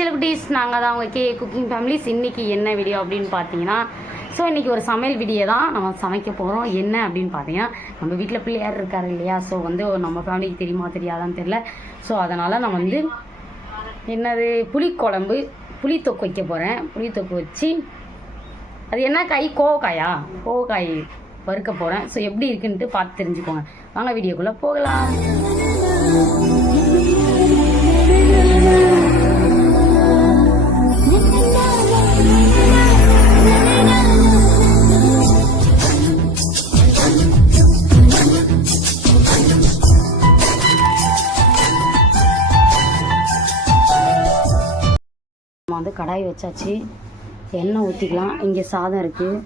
குட்டீஸ், நாங்கள் தான் உங்கள் குக்கிங் ஃபேமிலிஸ். இன்றைக்கி என்ன வீடியோ அப்படின்னு பார்த்தீங்கன்னா, ஸோ இன்றைக்கி ஒரு சமையல் வீடியோ தான் நம்ம சமைக்க போகிறோம். என்ன அப்படின்னு பார்த்தீங்கன்னா, நம்ம வீட்டில் பிள்ளையார் இருக்காரு இல்லையா, ஸோ வந்து நம்ம ஃபேமிலிக்கு தெரியுமா தெரியாதான்னு தெரில. ஸோ அதனால் நான் வந்து என்னது புளிக்குழம்பு, புளித்தொக்கு வைக்க போகிறேன். புளித்தொக்கு வச்சு அது என்ன காய், கோவக்காய் வறுக்க போகிறேன். ஸோ எப்படி இருக்குன்ட்டு பார்த்து தெரிஞ்சுக்கோங்க. வாங்க வீடியோக்குள்ளே போகலாம். வந்து கடாய் வச்சாச்சு, எண்ணெய் ஊற்றிக்கலாம். இங்கே சாதம் இருக்குது,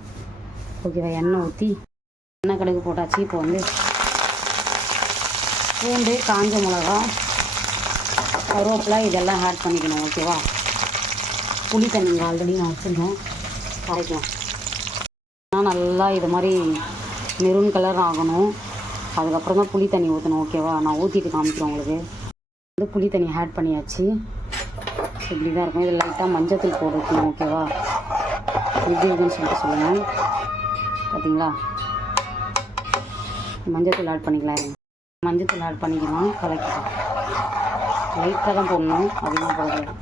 ஓகேவா? எண்ணெய் ஊற்றி எண்ணெய் கடுகு போட்டாச்சு. இப்போ வந்து பூண்டு, காஞ்ச மிளகா, கருவேப்பிலை இதெல்லாம் ஆட் பண்ணிக்கணும், ஓகேவா? புளி தண்ணி ஆல்ரெடி நான் வச்சுருக்கேன், கரைக்கலாம். நல்லா இது மாதிரி மெரூன் கலர் ஆகணும். அதுக்கப்புறம் தான் புளி தண்ணி ஊற்றணும், ஓகேவா? நான் ஊற்றிட்டு காமிக்கிறேன் உங்களுக்கு. வந்து புளி தண்ணி ஆட் பண்ணியாச்சு. இப்படி தான் இருக்கும். இதில் லைட்டாக மஞ்சத்தூள் போட்டுருக்கணும், ஓகேவா? எப்படி இருக்குன்னு சொல்லிட்டு சொல்லுங்கள். பார்த்தீங்களா? மஞ்சத்தூள் ஆட் பண்ணிக்கலாம். மஞ்சத்தூள் ஆட் பண்ணிக்கலாம், கலக்கலாம். லைட்டாக தான் போடணும், அதிகமாக போடக்கூடாது.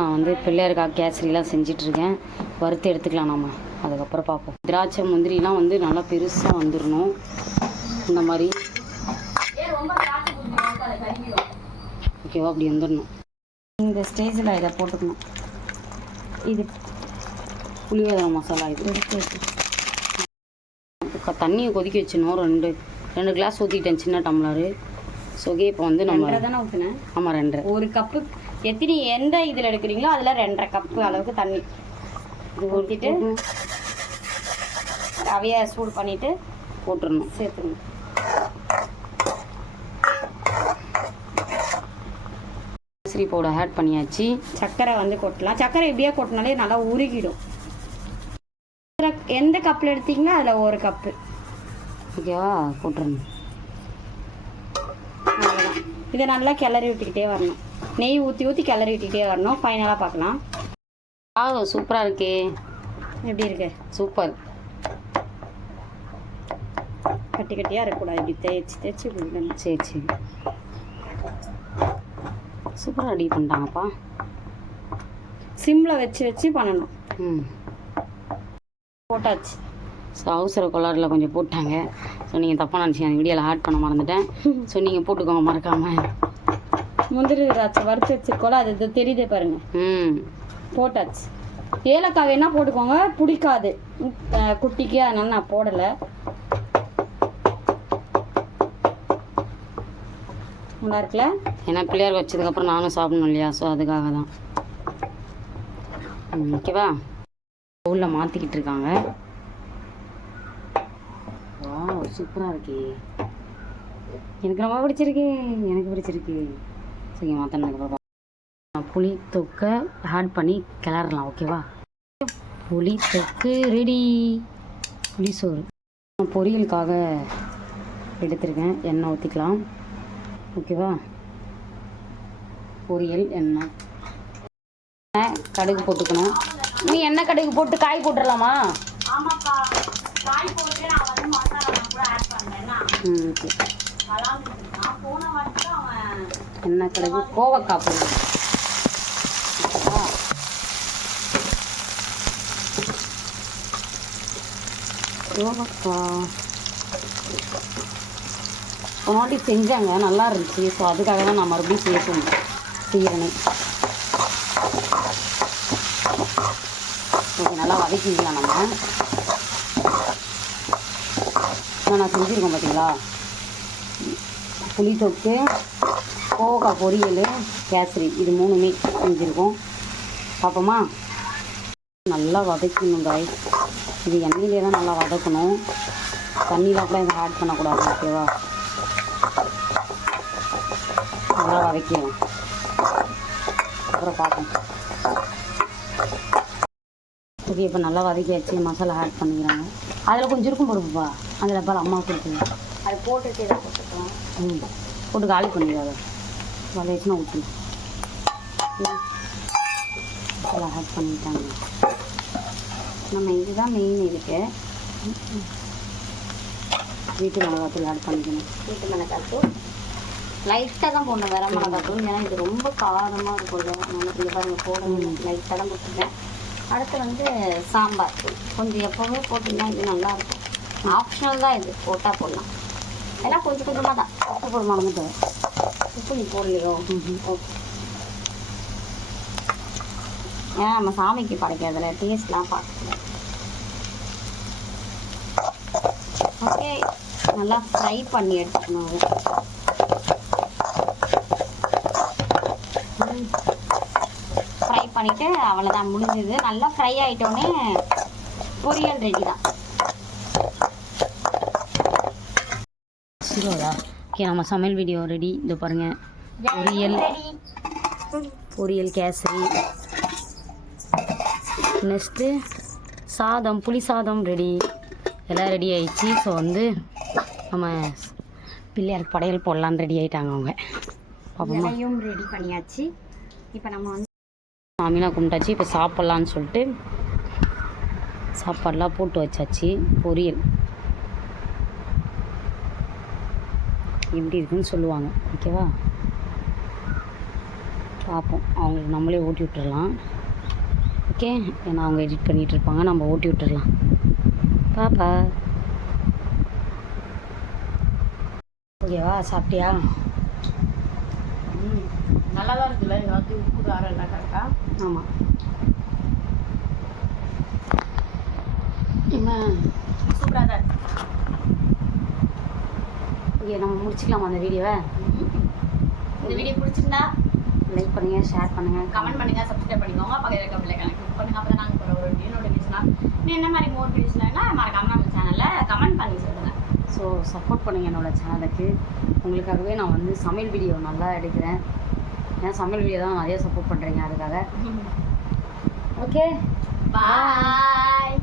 நான் வந்து பிள்ளையாருக்காக கேசரிலாம் செஞ்சிட்ருக்கேன். வறுத்து எடுத்துக்கலாம் நம்ம, அதுக்கப்புறம் பார்ப்போம். திராட்சை முந்திரிலாம் வந்து நல்லா பெருசாக வந்துடணும், இந்த மாதிரி, ஓகேவா? அப்படி வந்துடணும். இந்த ஸ்டேஜில் இதை போட்டுக்கணும். இது புளியோதரை மசாலா. இது தண்ணியை கொதிக்க வச்சிடணும். ரெண்டு கிளாஸ் ஊற்றிட்டேன், சின்ன டம்ளரு. ஸோகே இப்போ வந்து நம்ம தானே ஊற்றினேன். ஆமாம், 2 ஒரு கப்பு. எந்த இதில் எடுக்கிறீங்களோ அதில் 2.5 கப்பு அளவுக்கு தண்ணி ஊற்றிட்டு ரவையை சூடு பண்ணிவிட்டு போட்டுடணும், சேர்த்துக்கணும். கேசரி பவுடர் ஆட் பண்ணியாச்சு. சர்க்கரை வந்து கொட்டலாம். சர்க்கரை இப்படியே கொட்டினாலே நல்லா உருகிடும். எந்த கப்பில் எடுத்தீங்கன்னா அதில் 1 கப்பு, ஓகேவா? போட்டுருணும். அவ்வளோதான். இதை நல்லா கிளறி விட்டுக்கிட்டே வரணும். நெய் ஊற்றி கிளறி விட்டுக்கிட்டே வரணும். ஃபைனலாக பார்க்கலாம். சூப்பராக இருக்கே. எப்படி இருக்கு? சூப்பர். கட்டி கட்டியாக இருக்கக்கூடாது, இப்படி தேய்ச்சி விடணும். சரி, சூப்பராக ரெடி பண்ணிட்டாங்கப்பா. சிம்மில் வச்சு பண்ணணும். போட்டாச்சு. ஸோ அவசர கோளாறில் கொஞ்சம் போட்டாங்க. ஸோ நீங்கள் தப்பாக நினச்சிங்க, அந்த வீடியோவில் ஆட் பண்ண மறந்துட்டேன். ஸோ நீங்கள் போட்டுக்கோங்க மறக்காமல். முந்திரி திராட்சை வறுத்து வச்சுருக்கோல, அது தெரியுதே பாருங்கள். போட்டாச்சு. ஏலக்காய் வேணால் போட்டுக்கோங்க, பிடிக்காது குட்டிக்கு, அதனால நான் போடலை. நல்லா இருக்குல்ல? ஏன்னா பிள்ளையார் வச்சதுக்கப்புறம் நானும் சாப்பிடணும் இல்லையா, ஸோ அதுக்காக தான். ஓகேவா? பவுலில் மாற்றிக்கிட்டு இருக்காங்க. வா, சூப்பராக இருக்கே. எனக்கு ரொம்ப பிடிச்சிருக்கு. சரி, மாற்றினதுக்கப்புறம் புளி தொக்கை ஆட் பண்ணி கிளறலாம், ஓகேவா? புளி தொக்கு ரெடி. புளிசோறு பொரியலுக்காக எடுத்துருக்கேன். எண்ணெய் ஊற்றிக்கலாம், ஓகேவா? பொரியல் எண்ணெய், கடுகு போட்டுக்கணும். நீ எண்ணெய் கடுகு போட்டு காய் போட்டுடலாமா? எண்ணெய் கடுகு, கோவக்காய் போடுவோம், கோவக்காய் முன்னாடி செஞ்சாங்க, நல்லா இருந்துச்சு. ஸோ அதுக்காக தான் நான் மறுபடியும் செய்கிறேன். ஓகே, நல்லா வதக்கிக்கலாம் நம்ம. நான் செஞ்சுருக்கோம் பார்த்தீங்களா? புளி தொக்கு, கோவக்காய் பொரியல், கேசரி, இது 3மே செஞ்சுருக்கோம். பார்ப்போமா? நல்லா வதக்கணும் காய். இது எண்ணெயிலே தான் நல்லா வதக்கணும், தண்ணியில் கூட இதை ஆட் பண்ணக்கூடாது, ஓகேவா? நல்லா வதக்கிடும், அப்புறம் பார்ப்போம். ஓகே, இப்போ நல்லா வதக்கியாச்சு. மசாலா ஆட் பண்ணிக்கிறாங்க. அதில் கொஞ்சம் இருக்கும் பொறுப்புப்பா, அதில் பால் அம்மா கொடுத்துருங்க. அது போட்டுட்டு இதை போட்டுக்கலாம். போட்டு காலி பண்ணிடாத வளைச்சுன்னா ஊற்றி நல்லா ஆட் பண்ணிட்டாங்க. நம்ம இதுதான் மெயின். இதுக்கு வீட்டு மிளகாத்தூள் ஆட் பண்ணிக்கணும். வீட்டு மிளகாத்தூள் லைட்டாக தான் போடணும், வேற மிளகாத்தூள். ஏன்னா இது ரொம்ப காரமாக இருக்கும். அதனால இந்த பாருங்க போடணும், லைட்டாக தான் போட்டுருக்கேன். அடுத்து வந்து சாம்பார் தூள் கொஞ்சம் எப்போவுமே போட்டிங்கன்னா இது நல்லாயிருக்கும். ஆப்ஷனல் தான், இது போட்டால் போடலாம். எல்லாம் கொஞ்சம் கொஞ்சமாக தான். உப்பு போடுமானு தேவை. உப்பு நீ போடலையோ? ஓகே. ஏன்னா நம்ம சாமிக்கு படைக்கிறதுல டேஸ்ட்லாம் பார்க்கக்கூடாது. ஓகே, நல்லா ஃப்ரை பண்ணி எடுத்துக்கணும். ஃப்ரை பண்ணிவிட்டு அவ்வளோதான், முடிஞ்சது. நல்லா ஃப்ரை ஆகிட்டோடனே பொரியல் ரெடி தான். சிரோதா ஓகே, நம்ம சமையல் வீடியோ ரெடி. இது பாருங்கள், பொரியல் கேசரி. நெக்ஸ்ட்டு சாதம், புளி சாதம் ரெடி. எல்லாம் ரெடி ஆயிடுச்சு. ஸோ வந்து நம்ம பிள்ளையாருக்கு படையல் போடலான்னு ரெடி ஆகிட்டாங்க அவங்க. பாப்போம், ரெடி பண்ணியாச்சு. இப்போ நம்ம வந்து சாமிலாம் கும்பிட்டாச்சு. இப்போ சாப்பிட்லான்னு சொல்லிட்டு சாப்பாடெலாம் போட்டு வச்சாச்சு. பொரியல் எப்படி இருக்குன்னு சொல்லுவாங்க. ஓகேவா, பார்ப்போம். அவங்களுக்கு நம்மளே ஊட்டி விட்டுறலாம். ஓகே, ஏன்னா அவங்க எடிட் பண்ணிகிட்டு இருப்பாங்க, நம்ம ஊட்டி விட்டுடலாம். பாப்பா ஓகேவா, சாப்பிட்டியா? நல்லா தான் இருக்குல்ல, எல்லாத்தையும் உப்பு காரம் எல்லாம் கரெக்டாக. ஆமாம், என்ன சூப்பராக தான் இருக்கு. ஓகே, நம்ம முடிச்சுக்கலாமா அந்த வீடியோவை? இந்த வீடியோ பிடிச்சிருந்தா லைக் பண்ணுங்கள், ஷேர் பண்ணுங்கள், கமெண்ட் பண்ணுங்கள், சப்ஸ்கிரைப் பண்ணிக்கோங்க. பக்கத்தில் இருக்க பிள்ளைங்க கிளிக் பண்ணுங்கள். அப்போ தான் நாங்கள் போகிற ஒரு வீடியோ நோட்டிஃபிகேஷனாக இன்னும் என்ன மாதிரி மோர் வீடியோஸ்னா மறக்காமல் நம்ம சேனலில் கமெண்ட் பண்ணி சொல்லுங்கள். ஸோ சப்போர்ட் பண்ணுங்கள் என்னோடய சேனலுக்கு. உங்களுக்காகவே நான் வந்து சமையல் வீடியோ நல்லா எடுக்கிறேன். ஏன்னா சமையல் வீடியோ தான் நிறைய சப்போர்ட் பண்ணுறீங்க, அதுக்காக. ஓகே, பாய்.